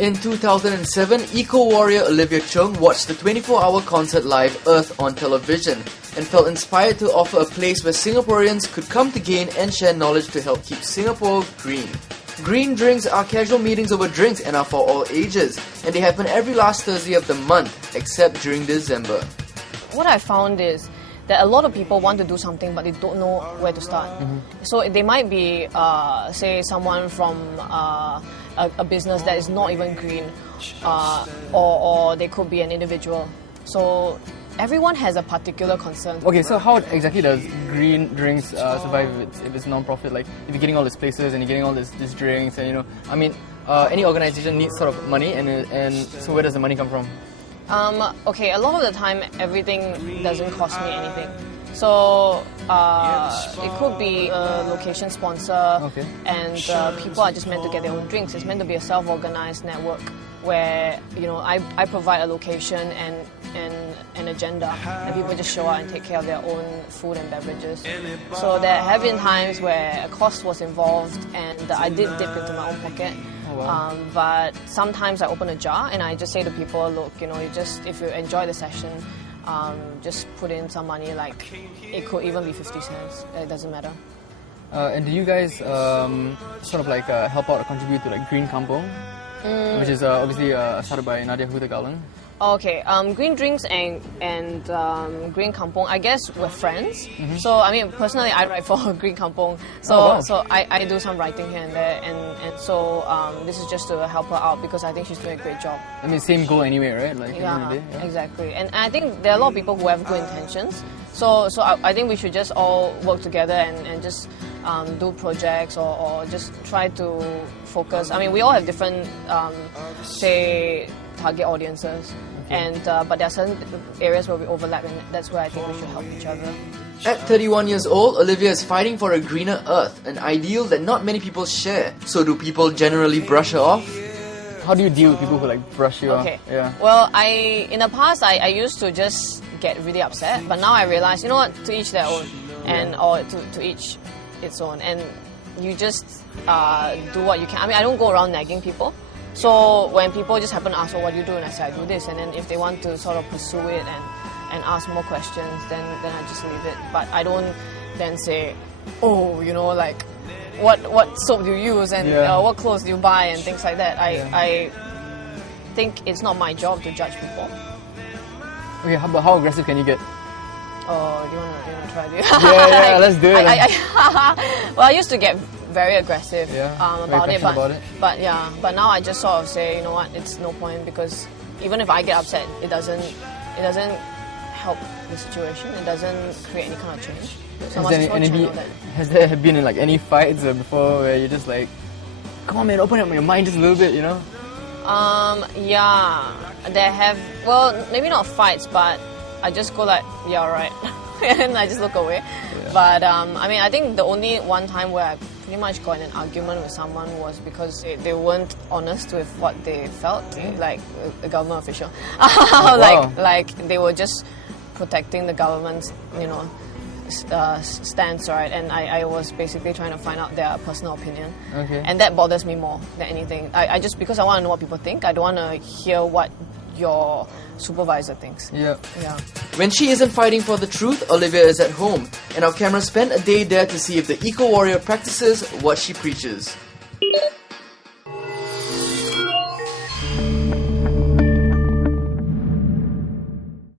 In 2007, eco-warrior Olivia Choong watched the 24-hour concert live Earth on television and felt inspired to offer a place where Singaporeans could come to gain and share knowledge to help keep Singapore green. Green drinks are casual meetings over drinks and are for all ages, and they happen every last Thursday of the month, except during December. What I found is that a lot of people want to do something but they don't know where to start. So they might be, say, someone from a business that is not even green, or they could be an individual. So everyone has a particular concern. Okay, so how exactly does green drinks survive if it's non-profit? Like, if you're getting all these places and you're getting all these drinks, and any organization needs sort of money, and so where does the money come from? Okay, a lot of the time everything doesn't cost me anything. So it could be a location sponsor, and people are just meant to get their own drinks. It's meant to be a self-organized network where I provide a location and an agenda, and people just show up and take care of their own food and beverages. So there have been times where a cost was involved, and I did dip into my own pocket. But sometimes I open a jar and I just say to people, look, if you enjoy the session, just put in some money. Like, it could even be 50 cents. It doesn't matter. And do you guys sort of like help out or contribute to like Green Kampung, which is obviously started by Nadia Hutagalan? Okay, green drinks and Green Kampung, I guess we're friends. So, I mean, personally, I write for Green Kampung. So, so I do some writing here and there, and so this is just to help her out because I think she's doing a great job. I mean, same goal anyway, right? Like, yeah, exactly. And I think there are a lot of people who have good intentions. So I think we should just all work together and just do projects or just try to focus. I mean, we all have different, say, target audiences. But there are certain areas where we overlap, and that's where I think we should help each other. At 31 years old, Olivia is fighting for a greener earth, an ideal that not many people share. So do people generally brush her off? How do you deal with people who like brush you off? Yeah. Well, in the past, I used to just get really upset, but now I realize, you know what, to each their own, or to each its own, and you just do what you can. I mean, I don't go around nagging people. So when people just happen to ask, what do you do? And I say, I do this. And then if they want to sort of pursue it and ask more questions, then I just leave it. But I don't then say, oh, like, what soap do you use? And what clothes do you buy? And things like that. I think it's not my job to judge people. Okay, how aggressive can you get? Oh, you wanna try this? Yeah, let's do it. Well, I used to get very aggressive about it, but now I just sort of say, you know what, it's no point, because even if I get upset, it doesn't help the situation. It doesn't create any kind of change. So has there been like any fights before where you're just like, come on man, open up your mind just a little bit, Yeah, there have. Well, maybe not fights, but I just go like, yeah, alright, and I just look away. Yeah. But I mean, I think the only one time where I pretty much got in an argument with someone was because they weren't honest with what they felt, like a government official. like they were just protecting the government's, stance, right? And I was basically trying to find out their personal opinion. And that bothers me more than anything. I just, because I want to know what people think, I don't want to hear what your supervisor thinks. Yeah. When she isn't fighting for the truth, Olivia is at home, and our camera spent a day there to see if the eco-warrior practices what she preaches.